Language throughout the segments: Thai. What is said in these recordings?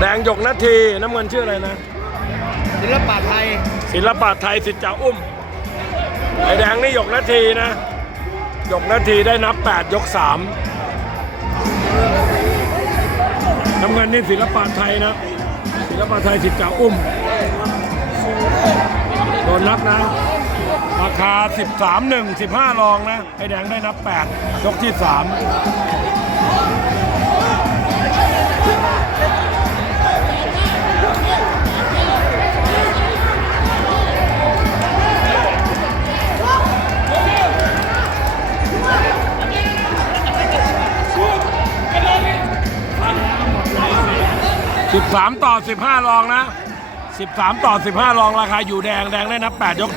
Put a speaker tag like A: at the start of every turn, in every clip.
A: แดงหยกนาทีน้ำเงินชื่ออะไรนะ
B: ศิลปะไทย
A: ศิลปะไทยสิทธิ์จ่าอุ้มไอแดงนี่หยกนาทีนะหยกนาทีได้นับ 8 ยก 3 น้ำเงินนี่ศิลปะไทยนะศิลปะไทยสิทธิ์จ่าอุ้มโดนนับนะ ราคา 13 1 15รองนะไอแดงได้นับ 8 ยกที่ 3 13 ต่อ 15รองนะ 13 ต่อ 15รองราคาอยู่แดงแดงได้นับ 8 ยก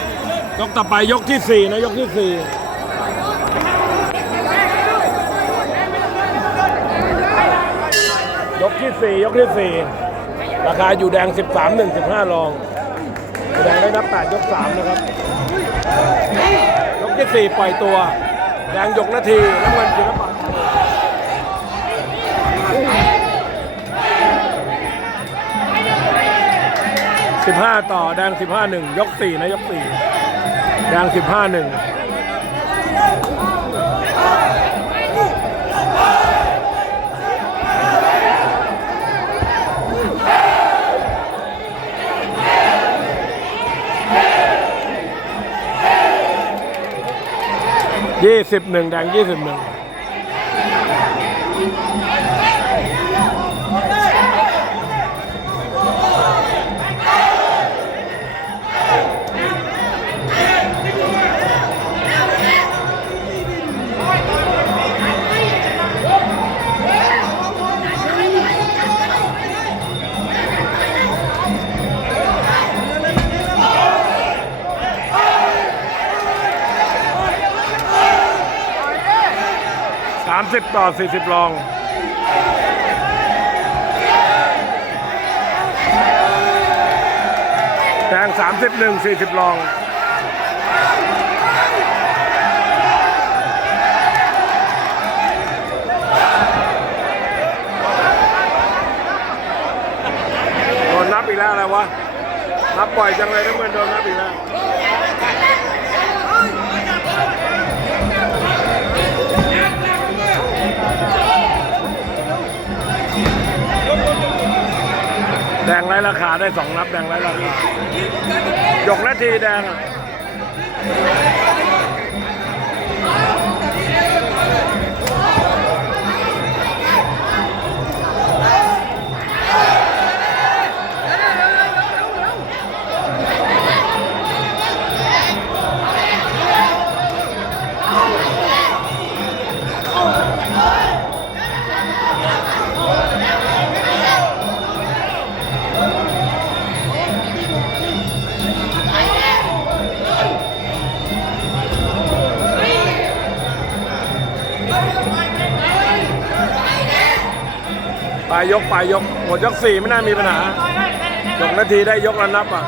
A: 3 ยกต่อไปยกที่ 4 นะ ยกที่ 4ยกที่ 4 ยกที่ 4 ราคาอยู่แดง 13 1 15รองอยู่แดงได้นับ 8 ยก 3 นะครับ ยกที่ 4 ปล่อยตัว แดงยกนาทีน้ำเงินศิลปะ สิบห้าต่อแดงสิบห้าหนึ่งยกสี่นะยกสี่แดงสิบห้าหนึ่งยี่สิบหนึ่งแดงยี่สิบหนึ่ง สามสิบต่อสี่สิบรองแดงสามสิบหนึ่งสี่สิบรองโดนนับอีกแล้วอะไรวะนับบ่อยจังเลยน้ำเงินโดนนับอีกแล้ว แดงไร้ราคาได้สองนับแดงไร้ราคาหยกนาทีแดง ปลายยกปลายยกหมดยกสี่ไม่น่ามีปัญหายกนาทีได้ยกละนับอะ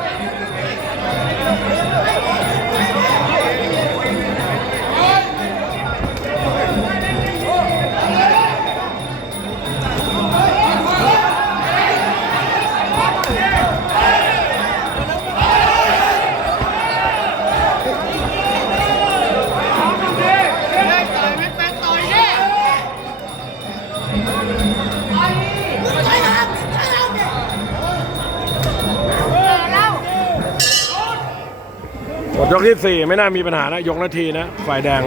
A: หมดยกที่สี่ไม่น่ามีปัญหานะ ยกนาทีนะ ฝ่ายแดง